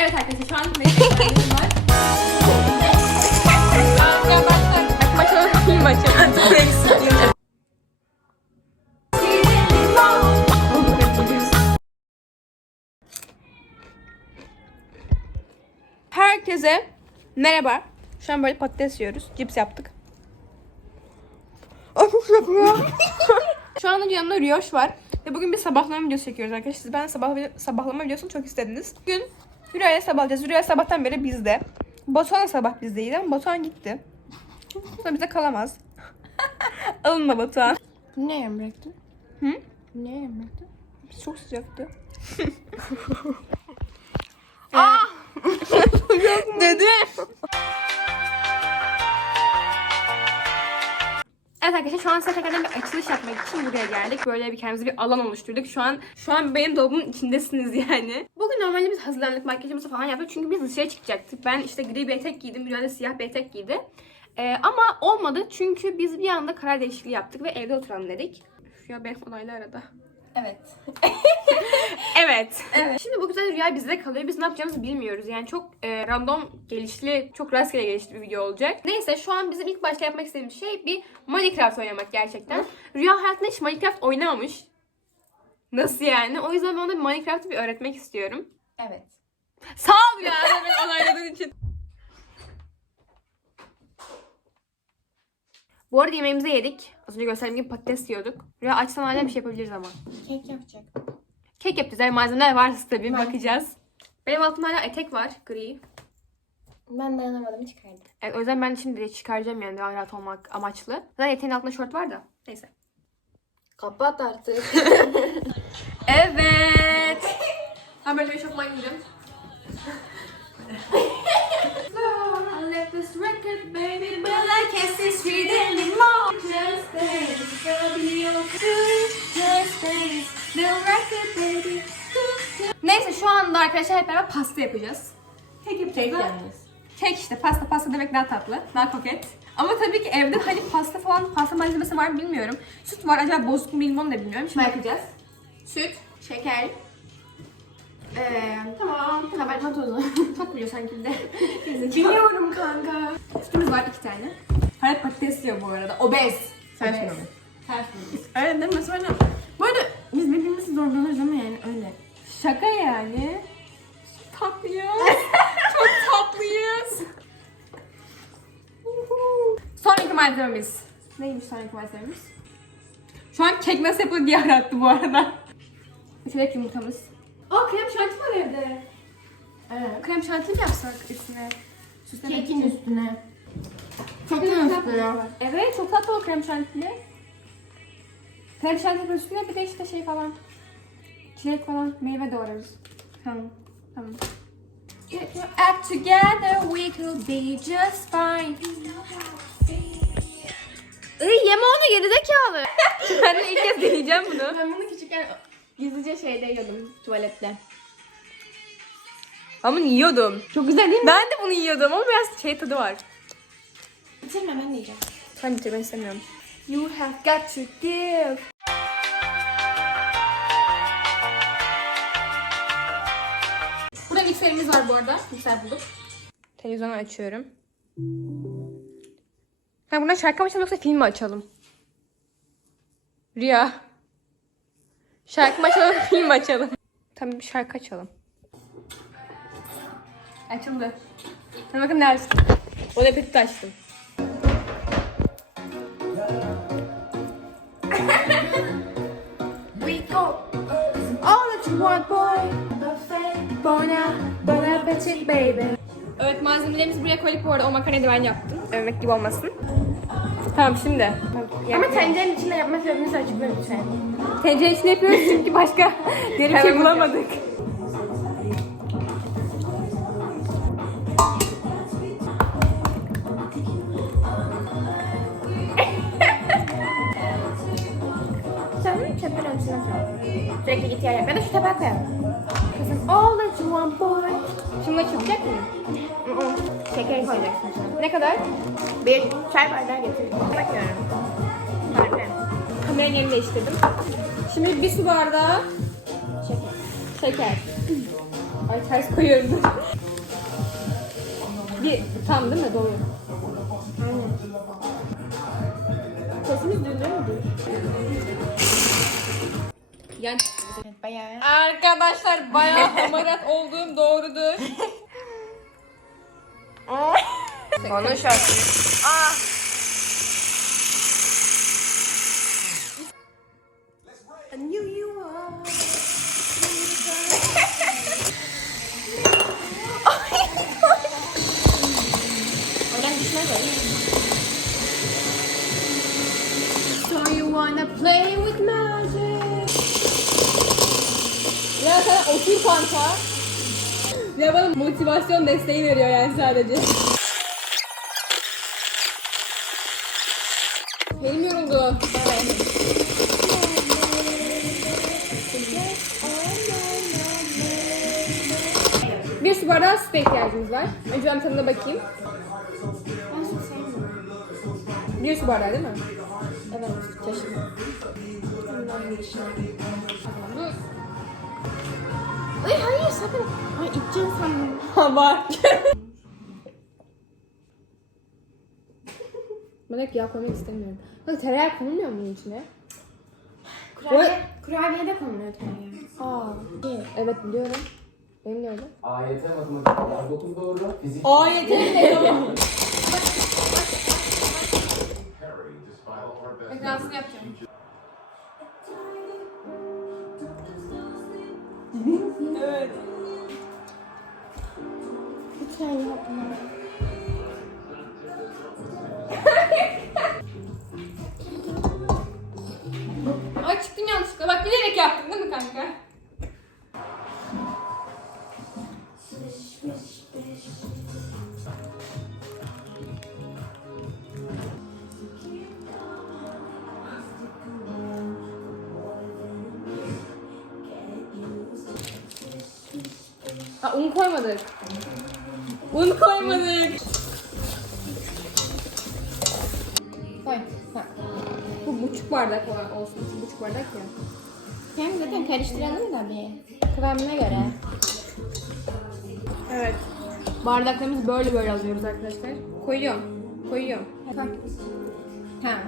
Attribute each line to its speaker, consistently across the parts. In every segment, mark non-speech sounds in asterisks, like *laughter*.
Speaker 1: Evet arkadaşlar şu an benim ekranım var. Maçı. Herkese merhaba. Şu an böyle patates yiyoruz. Cips yaptık. Ay çok yapıyor. *laughs* Şu anda yanımda Riyoş var. Ve bugün bir sabahlama videosu çekiyoruz arkadaşlar. Siz ben sabah, sabahlama videosunu çok istediniz. Bugün Rüya'yla sabahlayacağız. Rüya sabahtan beri bizde. Batuhan sabah bizdeydi ama Batuhan gitti. Sonra bize kalamaz. *laughs* Alınma Batuhan.
Speaker 2: Ne yarım bıraktın?
Speaker 1: Hı?
Speaker 2: Ne yarım bıraktın?
Speaker 1: Çok sıcaktı. *laughs* *laughs* Dedi. Evet arkadaşlar şu an size tekrardan bir açılış yapmak için buraya geldik. Böyle bir kendimize bir alan oluşturduk. Şu an şu an benim dolabımın içindesiniz yani. Bugün normalde biz hazırlandık makyajımızı falan yaptık. Çünkü biz dışarı çıkacaktık. Ben işte gri bir etek giydim. Rüya da siyah bir etek giydi. Ee, ama olmadı çünkü biz bir anda karar değişikliği yaptık ve evde oturalım dedik. Ya benim onaylı arada. *laughs*
Speaker 2: Evet.
Speaker 1: Evet. Şimdi bu güzel rüya bizde kalıyor. Biz ne yapacağımızı bilmiyoruz. Yani çok e, random gelişli, çok rastgele gelişli bir video olacak. Neyse şu an bizim ilk başta yapmak istediğimiz şey bir Minecraft oynamak gerçekten. Rüya hayatında hiç Minecraft oynamamış. Nasıl yani? O yüzden ben ona Minecraft'ı bir öğretmek istiyorum.
Speaker 2: Evet.
Speaker 1: Sağ ol ya beni onayladığın için. Bu arada yemeğimizi yedik. Az önce gösterdiğim gibi patates yiyorduk. Rüya açsan hala bir şey yapabiliriz ama.
Speaker 2: Kek yapacak.
Speaker 1: Kek yapacağız. Yani malzemeler varsa tabii
Speaker 2: Var.
Speaker 1: bakacağız. Benim altımda hala etek var. Gri.
Speaker 2: Ben dayanamadım çıkardım.
Speaker 1: Evet, o yüzden ben şimdi de çıkaracağım yani daha rahat olmak amaçlı. Zaten eteğin altında şort var da. Neyse.
Speaker 2: Kapat artık. *laughs*
Speaker 1: Evet. Ben böyle bir şofman giydim. Left this record baby but I can't see street anymore Just dance, gonna be okay Just dance, the record baby Neyse şu anda arkadaşlar hep beraber pasta yapacağız. Kek yapacağız.
Speaker 2: Kek yalnız.
Speaker 1: Kek işte pasta pasta demek daha tatlı, daha koket. Ama tabii ki evde hani pasta falan pasta malzemesi var mı bilmiyorum. Süt var acaba bozuk mu bilmiyorum da bilmiyorum. Şimdi bakacağız. Süt, şeker. Ee,
Speaker 2: Tamam. Kabartma tozu. *laughs*
Speaker 1: çok biliyor sanki bir de. *laughs*
Speaker 2: Biliyorum kanka.
Speaker 1: Sütümüz var iki tane. Hayat patates diyor bu arada. Obez.
Speaker 2: Ters
Speaker 1: Obez.
Speaker 2: mi?
Speaker 1: Ters mi?
Speaker 2: Öyle deme sonra. Bu arada biz birbirimizi zorlanırız ama yani öyle.
Speaker 1: Şaka yani. Tatlıyız. *laughs* çok tatlıyız. sonraki malzememiz. Neymiş sonraki malzememiz? Şu an kek nasıl yapılır diye arattı bu arada. İçerek yumurtamız. Aa krem şanti var evde.
Speaker 2: Evet.
Speaker 1: Krem şanti mi yapsak üstüne? Süslemek
Speaker 2: Kekin
Speaker 1: için.
Speaker 2: üstüne.
Speaker 1: Çok tatlı
Speaker 2: üstüne.
Speaker 1: Evet çok tatlı o krem şantili. Krem şanti üstüne bir de işte şey falan. Çilek falan meyve doğrarız. Tamam. Tamam. Get your act together, we could be just fine. Iy yeme onu gerizekalı. *laughs* ben de ilk kez deneyeceğim bunu.
Speaker 2: Ben bunu küçükken gizlice şeyde yiyordum tuvalette.
Speaker 1: Ama yiyordum.
Speaker 2: Çok güzel değil mi?
Speaker 1: Ben de bunu yiyordum ama biraz şey tadı var.
Speaker 2: Bitirme ben de yiyeceğim.
Speaker 1: Ben bitirmek istemiyorum. You have got to give. Burada mikserimiz var bu arada. Mikser bulduk. Televizyonu açıyorum. Ha buna şarkı mı açalım yoksa film mi açalım? Rüya. Şarkı mı açalım, *laughs* film açalım? Tamam bir şarkı açalım. Açıldı. Hadi bakın ne açtım. O da açtım. *laughs*
Speaker 2: We go. All that you want boy.
Speaker 1: Bona, bon appetit baby. Evet malzemelerimizi buraya koyduk bu arada o makarnayı da ben yaptım. Övmek gibi olmasın. Tamam şimdi.
Speaker 2: Ama tencerenin içinde yapma sebebimizi açıkla lütfen.
Speaker 1: Tencere içinde yapıyoruz çünkü başka *laughs* deri bir şey bulamadık. *laughs*
Speaker 2: Sen bunu çöpün ölçüsüne koy. Sürekli git yer yap. Ya da şu tabağa koyalım. All that you want boy.
Speaker 1: Şununla çıkacak mıyım?
Speaker 2: Şekeri koyacaksın.
Speaker 1: Ne kadar?
Speaker 2: Bir çay bardağı getir. Bakıyorum. Tarife.
Speaker 1: Kameranın yerini değiştirdim. Şimdi bir su bardağı
Speaker 2: Şeker.
Speaker 1: şeker. Ay ters koyuyorum. *laughs* Bir, tam değil mi? Doğru.
Speaker 2: Aynen. Sesimiz duyuluyor mudur?
Speaker 1: Yani
Speaker 2: bayağı.
Speaker 1: Arkadaşlar bayağı *laughs* hamarat olduğum doğrudur. *laughs*
Speaker 2: Konuş artık. Ah.
Speaker 1: Motivasyon desteği veriyor yani sadece. Benim yoruldu. Bir su bardağı süte ihtiyacımız var. Önce ben tadına bakayım. Bir su bardağı değil mi?
Speaker 2: Evet, çeşitli. Bundan Ay hayır sakın. Ay içeceğim sandım. *laughs*
Speaker 1: Ha ben hep yağ koymak istemiyorum. Bak tereyağı konulmuyor mu bunun içine?
Speaker 2: Kurabiye, kurabiye de konuluyor tereyağı.
Speaker 1: Aa. Evet biliyorum. Benim ne öyle?
Speaker 3: AYT matematik 9 doğru. Fizik
Speaker 1: Ayet ne *laughs* tamam. Ekrasını yapacağım. Yaptın değil mi kanka? Aa, un koymadık. Un koymadık. Koy. Bu buçuk bardak olsun. Buçuk bardak ya.
Speaker 2: Hem zaten karıştıralım da bir kıvamına göre.
Speaker 1: Evet. Bardaklarımızı böyle böyle alıyoruz arkadaşlar. Koyuyorum. Koyuyorum.
Speaker 2: Bak.
Speaker 1: Ha.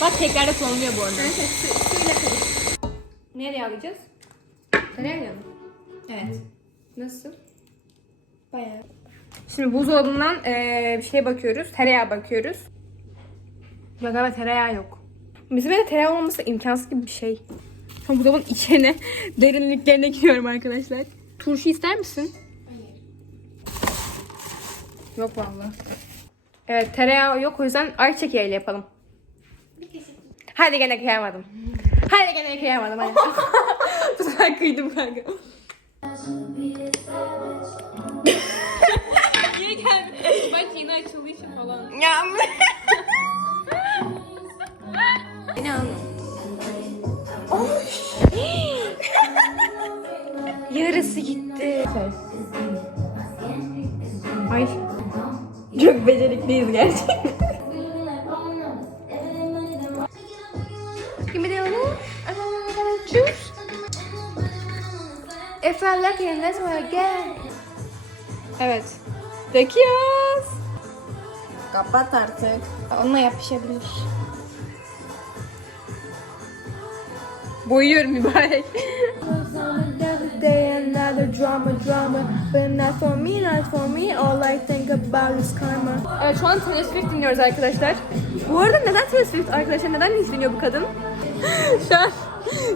Speaker 1: Bak tekrar da konuluyor bu arada.
Speaker 2: Su, suyla karıştır.
Speaker 1: Nereye alacağız? Tereyağıyla mı?
Speaker 2: Evet.
Speaker 1: Nasıl?
Speaker 2: Bayağı.
Speaker 1: Şimdi buzdolabından eee bir şeye bakıyoruz. Tereyağı bakıyoruz. Ya galiba tereyağı yok. Bizim evde tereyağı olmaması imkansız gibi bir şey. Buzdolabının içine derinliklerine giriyorum arkadaşlar. Turşu ister misin? Yok vallahi. Evet tereyağı yok o yüzden ayçiçeğiyle yapalım. Hadi gene kıyamadım. Hadi gene kıyamadım hadi. *laughs* Bu sefer kıydım kanka. Yeni geldi. Bak yeni açıldığı için falan.
Speaker 2: Ya. Beni Yarısı gitti.
Speaker 1: Ay. Çok becerikliyiz gerçekten.
Speaker 2: Give me the to choose. If I like it, let's go again.
Speaker 1: Evet. Döküyoruz.
Speaker 2: Kapat artık. Onunla yapışabilir.
Speaker 1: Boyuyorum mübarek. *laughs*
Speaker 2: Day, another drama, drama. But not for me, not for me. All I think about is karma.
Speaker 1: Evet şu an Taylor Swift dinliyoruz arkadaşlar. Bu arada neden Taylor Swift arkadaşlar? Neden dinliyor bu kadın? *laughs* şu an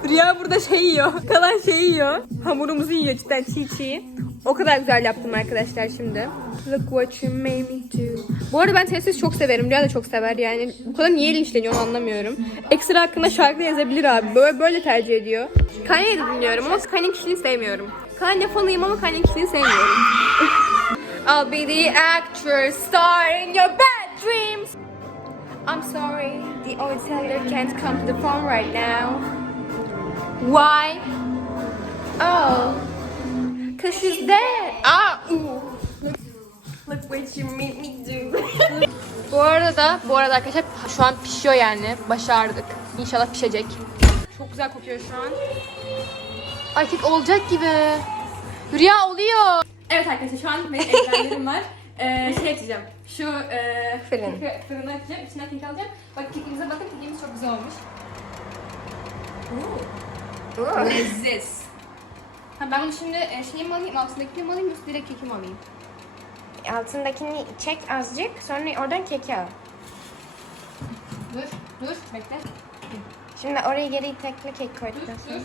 Speaker 1: Rüya burada şey yiyor. Kalan şeyi yiyor. Hamurumuzu yiyor cidden çiğ çiğ. O kadar güzel yaptım arkadaşlar şimdi. Look what you made me do. Bu arada ben Swift çok severim. Rüya da çok sever yani. Bu kadar niye linçleniyor onu anlamıyorum. Ekstra hakkında şarkı yazabilir abi. Böyle böyle tercih ediyor. Kanye'yi de dinliyorum ama Kanye'nin kişiliğini sevmiyorum. Kanye fanıyım ama Kanye'nin kişiliğini sevmiyorum. *laughs* I'll be the actress star in your bad dreams. I'm sorry, the old teller can't come to the phone right now. Why? Oh, cause she's dead. Ah, ooh. Look what you made me do. *laughs* bu arada da, bu arada arkadaşlar şu an pişiyor yani. Başardık. İnşallah pişecek. Çok güzel kokuyor şu an. Ay kek olacak gibi. Rüya oluyor. Evet arkadaşlar şu an benim ekranlarım var. *laughs* Ee, şey açacağım. Şu e,
Speaker 2: Fırın.
Speaker 1: keki- fırını açacağım. İçinden kek alacağım. Bak kekimize bakın. Kekimiz çok güzel olmuş. Leziz. Ha, ben bunu şimdi e, şeyi mi alayım? Altındakini mi alayım? Yoksa direkt keki mi alayım?
Speaker 2: Altındakini çek azıcık. Sonra oradan keki al.
Speaker 1: Dur. Dur. Bekle.
Speaker 2: Şimdi oraya geri tekli kek
Speaker 1: Dur.
Speaker 2: koyduktan sonra.
Speaker 1: Dur.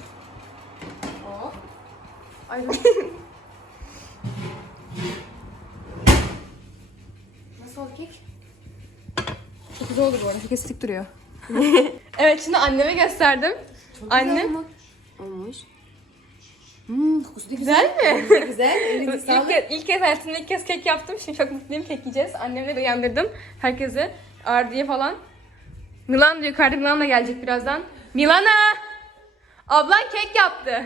Speaker 1: Oh. Ay dur. Nasıl oldu kek? Çok güzel oldu bu arada. Kek duruyor. *laughs* evet şimdi anneme gösterdim. Anne.
Speaker 2: Olmuş.
Speaker 1: Güzel mi?
Speaker 2: Güzel. *laughs*
Speaker 1: ilk, kez, ilk kez hayatımda ilk kez kek yaptım. Şimdi çok mutluyum. Kek yiyeceğiz. Annemle de uyandırdım. Herkesi. Ardiye falan. Milan diyor. Kardeşim Milan da gelecek birazdan. Milana! Ablan kek yaptı.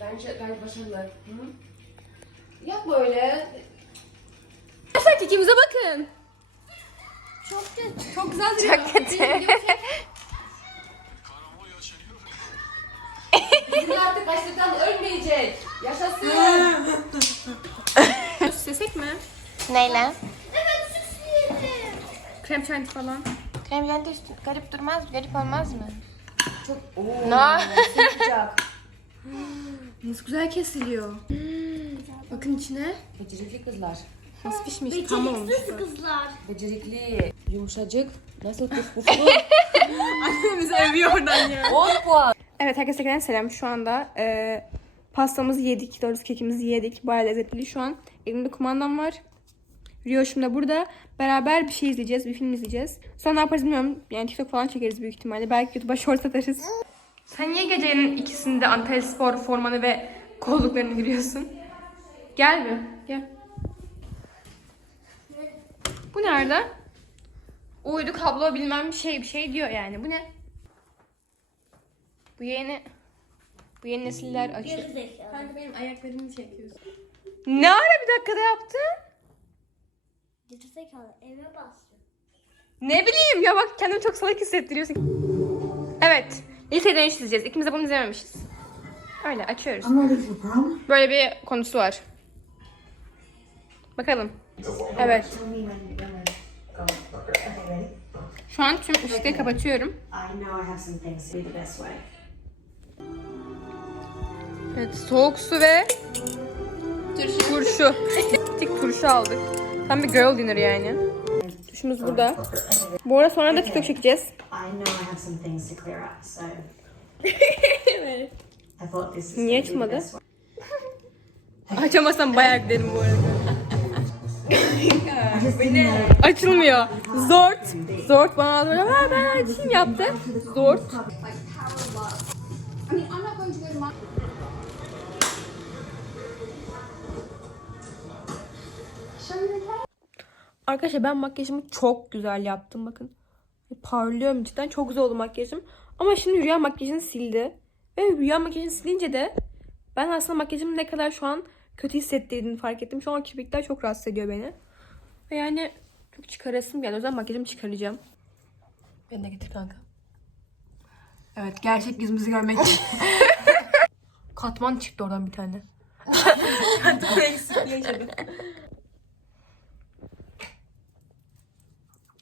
Speaker 4: Bence gayet başarılı. Yap böyle.
Speaker 1: Arkadaşlar kekimize bakın.
Speaker 2: Çok.
Speaker 1: Çok güzel.
Speaker 2: Çok kötü.
Speaker 4: Bizim artık açlıktan ölmeyecek. Yaşasın. *laughs*
Speaker 1: Süslesek mi?
Speaker 2: Neyle?
Speaker 1: Krem şanti falan.
Speaker 2: Krem şanti garip durmaz, garip olmaz mı?
Speaker 4: Çok ooo. *laughs*
Speaker 2: No.
Speaker 4: Sıcak.
Speaker 1: Nasıl güzel kesiliyor. Bakın içine.
Speaker 4: Becerikli kızlar.
Speaker 1: Nasıl pişmiş? Tam olmuş.
Speaker 4: Becerikli. Yumuşacık. Nasıl puf puflu? *laughs*
Speaker 1: Annemizi övüyor oradan ya.
Speaker 4: 10 puan.
Speaker 1: Evet herkese selam. Şu anda e, pastamızı yedik. Doğrusu kekimizi yedik. Bayağı lezzetli. Şu an elimde kumandam var. Rioş'um da burada. Beraber bir şey izleyeceğiz. Bir film izleyeceğiz. Sonra ne yaparız bilmiyorum. Yani TikTok falan çekeriz büyük ihtimalle. Belki YouTube'a short atarız. Sen niye gecenin ikisinde Antalya Spor formanı ve kolluklarını giriyorsun? Gel bir. Gel. Bu nerede? Uydu kablo bilmem bir şey bir şey diyor yani. Bu ne? Bu yeni bu yeni nesiller açıyor. Kanka benim ayaklarımı çekiyorsun. Ne ara bir dakikada yaptın?
Speaker 5: Gerizekalı eve bastı.
Speaker 1: Ne bileyim ya bak kendimi çok salak hissettiriyorsun. Evet. Lise dönüş izleyeceğiz. İkimiz de bunu izlememişiz. Öyle açıyoruz. Böyle bir konusu var. Bakalım. Evet. Şu an tüm ışıkları kapatıyorum.
Speaker 6: I know I have some things to do the best way.
Speaker 1: Evet, soğuk su ve turşu. Tik turşu aldık. Tam bir girl dinner yani. Turşumuz burada. Bu arada sonra da TikTok çekeceğiz.
Speaker 6: I know I have some things to clear up, so *laughs* I thought this is
Speaker 1: Niye açmadı? *laughs* Açamazsam bayağı giderim bu arada. Açılmıyor. Zort. Zort bana aldı. Ha, ben açayım yaptı. Zort. Arkadaşlar ben makyajımı çok güzel yaptım bakın. Parlıyorum cidden çok güzel oldu makyajım. Ama şimdi Rüya makyajını sildi. Ve Rüya makyajını silince de ben aslında makyajımın ne kadar şu an kötü hissettirdiğini fark ettim. Şu an kirpikler çok rahatsız ediyor beni. Ve yani çok çıkarasım geldi. O yüzden makyajımı çıkaracağım.
Speaker 4: Ben de getir kanka. Evet gerçek yüzümüzü görmek için. *laughs*
Speaker 1: Katman çıktı oradan bir tane. Katman eksikliği yaşadım.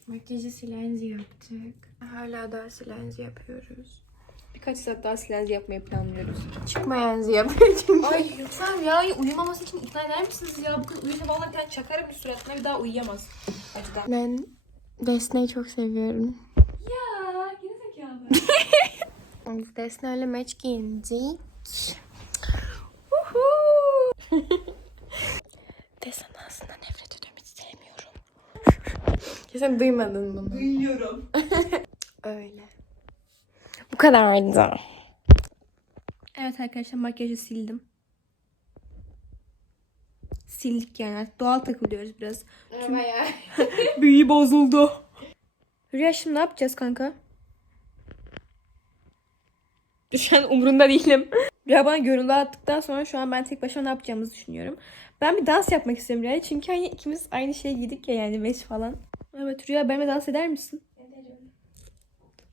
Speaker 2: Makyajı silenzi yaptık. Hala daha silenzi yapıyoruz.
Speaker 1: Birkaç saat daha silenzi yapmayı planlıyoruz.
Speaker 2: Çıkmayanzi yapıyoruz çünkü.
Speaker 1: Ay lütfen ya uyumaması için ikna eder misiniz ya? Bu kız uyuyunca vallahi bir tane çakarım bir suratına bir daha uyuyamaz. Acıdan.
Speaker 2: Ben Desne'yi çok seviyorum.
Speaker 1: Ya *laughs* gerizekalı.
Speaker 2: Biz Desne'yle match giyindik. Desne *laughs* aslında nefret ediyorum hiç sevmiyorum. *laughs* Kesin duymadın bunu.
Speaker 4: Duyuyorum. *laughs*
Speaker 2: Öyle. Bu kadardı.
Speaker 1: Evet arkadaşlar makyajı sildim. Sildik yani. Doğal takılıyoruz biraz.
Speaker 2: Bayağı.
Speaker 1: Büyü bozuldu. Rüya şimdi ne yapacağız kanka? An umurunda değilim. *laughs* Rüya bana görüntü attıktan sonra şu an ben tek başıma ne yapacağımızı düşünüyorum. Ben bir dans yapmak istiyorum Rüya. Çünkü hani ikimiz aynı şeyi giydik ya yani meş falan. Evet Rüya benimle dans eder misin? Ederim.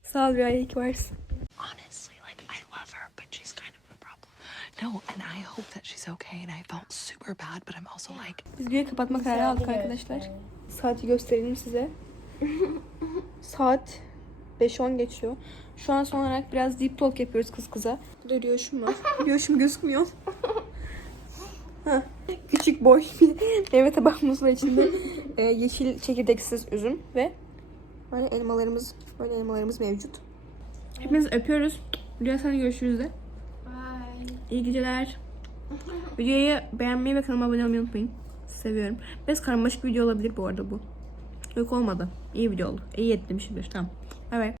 Speaker 1: Sağ ol Rüya iyi ki varsın.
Speaker 6: Honestly, like I love her, but she's kind of a problem.
Speaker 7: No, and I hope that she's okay. And I felt super bad, but I'm also like,
Speaker 1: Biz videoyu kapatma kararı aldık arkadaşlar. Saati gösterelim size. *laughs* Saat 5-10 geçiyor. Şu an son olarak biraz deep talk yapıyoruz kız kıza. Burada Rüyoş'um var. *laughs* Rüyoş'um gözükmüyor. Heh. Küçük boy bir meyve tabağımız var içinde. Ee, yeşil çekirdeksiz üzüm ve böyle elmalarımız, böyle elmalarımız mevcut. Hepinizi öpüyoruz. Rüya sana görüşürüz de. İyi geceler. *laughs* Videoyu beğenmeyi ve kanalıma abone olmayı unutmayın. Seviyorum. Biraz karmaşık video olabilir bu arada bu. Yok olmadı. İyi video oldu. İyi etmişimdir. Tamam. Evet.